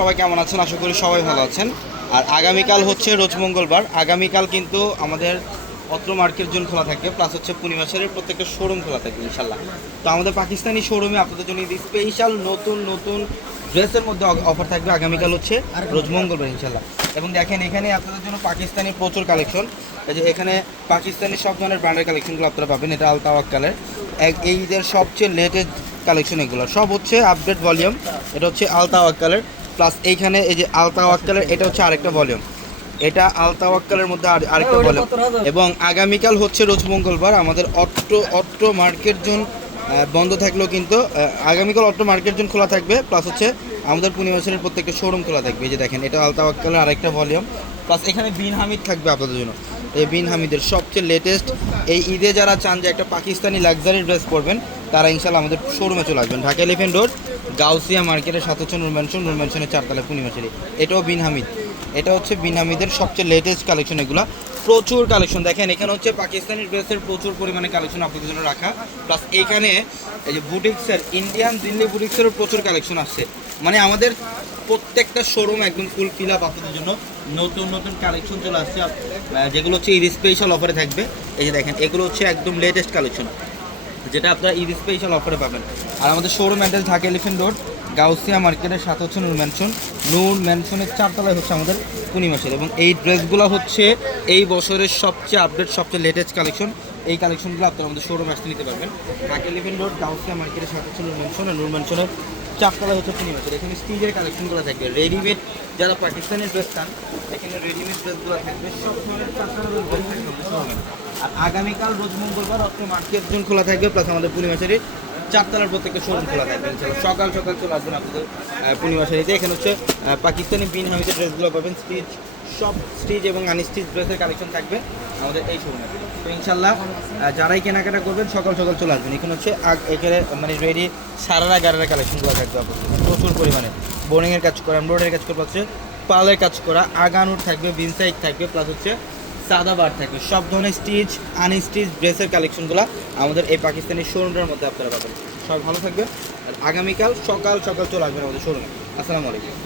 সবাই কেমন আছেন? আশা করি সবাই ভালো আছেন। আর আগামীকাল হচ্ছে রোজ মঙ্গলবার। আগামীকাল কিন্তু আমাদের অত্র মার্কেট জোন খোলা থাকে প্লাস হচ্ছে পূর্ণিমাসের প্রত্যেকটা শোরুম খোলা থাকে, ইনশাল্লাহ। তো আমাদের পাকিস্তানি শোরুমে আপনাদের জন্য স্পেশাল নতুন নতুন ড্রেসের মধ্যে অফার থাকবে আগামীকাল হচ্ছে রোজ মঙ্গলবার, ইনশাল্লাহ। এবং দেখেন, এখানে আপনাদের জন্য পাকিস্তানি প্রচুর কালেকশন যে এখানে পাকিস্তানি সব ধরনের ব্র্যান্ডের কালেকশনগুলো আপনারা পাবেন, এটা আলতাওয়াক কালার এক এই ঈদের সবচেয়ে লেটেস্ট কালেকশন এগুলো। সব হচ্ছে আপডেট ভলিউম এটা হচ্ছে আলতাওয়াক কালার প্লাস এইখানে এই যে আলতা ওয়াক্কালের এটা হচ্ছে আরেকটা ভলিউম এটা আলতা ওয়াক্কালের মধ্যে আর- আরেকটা ভলিউম এবং আগামীকাল হচ্ছে রোজ মঙ্গলবার আমাদের অট্টো অট্টো মার্কেট জোন বন্ধ থাকলেও কিন্তু আগামীকাল অট্টো মার্কেট জোন খোলা থাকবে প্লাস হচ্ছে আমাদের পূর্ণিমাসের প্রত্যেকটা শোরুম খোলা থাকবে। এই যে দেখেন এটা আলতা ওয়াক্কালের আরেকটা ভলিউম প্লাস এখানে বিন হামিদ থাকবে আপনাদের জন্য। এই বিন হামিদের সবচেয়ে লেটেস্ট এই ঈদে যারা চান যে একটা পাকিস্তানি লাক্সারি ড্রেস পরবেন তারা ইনশাল্লাহ আমাদের শোরুমে চলে আসবেন। ঢাকা এলিফেন্ট রোড গাউসিয়া মার্কেটের সাথে হচ্ছে নুর ম্যানশন নুর ম্যানশনের চারতলা পূর্ণিমাশারি এটাও বিন হামিদ। এটা হচ্ছে বিন হামিদের সবচেয়ে লেটেস্ট কালেকশন এগুলো। প্রচুর কালেকশন দেখেন, এখানে হচ্ছে পাকিস্তানি ড্রেসের প্রচুর পরিমাণে কালেকশন আপনাদের জন্য রাখা। প্লাস এইখানে এই যে বুটিক্সের ইন্ডিয়ান দিল্লি বুটিক্সেরও প্রচুর কালেকশন আসছে মানে আমাদের প্রত্যেকটা শোরুম একদম ফুল ফিল আপ আপনাদের জন্য নতুন নতুন কালেকশন চলে আসছে। যেগুলো হচ্ছে স্পেশাল অফারে থাকবে। এই যে দেখেন, এগুলো হচ্ছে একদম লেটেস্ট কালেকশন যেটা আপনারা ঈদ স্পেশাল অফারে পাবেন। আর আমাদের showroom address Dhaka elephant road Gausia মার্কেটের সাথে হচ্ছে নূর ম্যানশন নূর ম্যানশনের চারতলায় হচ্ছে আমাদের পূর্ণিমাসের এবং এই ড্রেসগুলো হচ্ছে এই বছরের সবচেয়ে আপডেট সবচেয়ে লেটেস্ট কালেকশন এই কালেকশনগুলো আপনারা আমাদের শোরুম আসতে নিতে পারবেন। ঢাকা এলিফেন্ট রোড গাউসিয়া মার্কেটের সাথে হচ্ছে নূর ম্যানশন আর নূর ম্যানশনের চারতলায় হচ্ছে পূর্ণিমাসের এখানে স্টিজের কালেকশনগুলো থাকবে। রেডিমেড যারা পাকিস্তানের ড্রেস চান, এখানে রেডিমেড ড্রেসগুলো থাকবে। সব ধরনের আর আগামীকাল রোজ মঙ্গলবার অর্থ মার্কেট জোন খোলা থাকবে প্লাস আমাদের পূর্ণিমাশারি চারতলার প্রত্যেকটা শোরুম খোলা থাকবে সকাল সকাল চলে আসবেন আপনাদের পূর্ণিমাশারিতে এখানে হচ্ছে পাকিস্তানি বিন হামিদের ড্রেসগুলো পাবেন। স্টিচ, সব স্টিচ এবং আনস্টিচ ড্রেসের কালেকশন থাকবে আমাদের এই শোরুমে। তো ইনশাল্লাহ যারাই কেনাকাটা করবেন, সকাল সকাল চলে আসবেন। এখানে হচ্ছে এখানে মানে রেডি সারারা গারারা কালেকশনগুলো থাকবে প্রচুর পরিমাণে। বোর্ডিংয়ের কাজ করা এমব্রয়ডারির কাজ করা হচ্ছে পালের কাজ করা, আগানুর থাকবে, বিনসাইড থাকবে প্লাস হচ্ছে সাদা বার থাকবে। সব ধরনের স্টিচ আনস্টিচ ড্রেসের কালেকশনগুলো আমাদের এই পাকিস্তানি শোরুমটার মধ্যে আপনারা পাবেন। সব ভালো থাকবে আর আগামীকাল সকাল সকাল চলে আসবেন আমাদের শোরুমে আসসালামু আলাইকুম।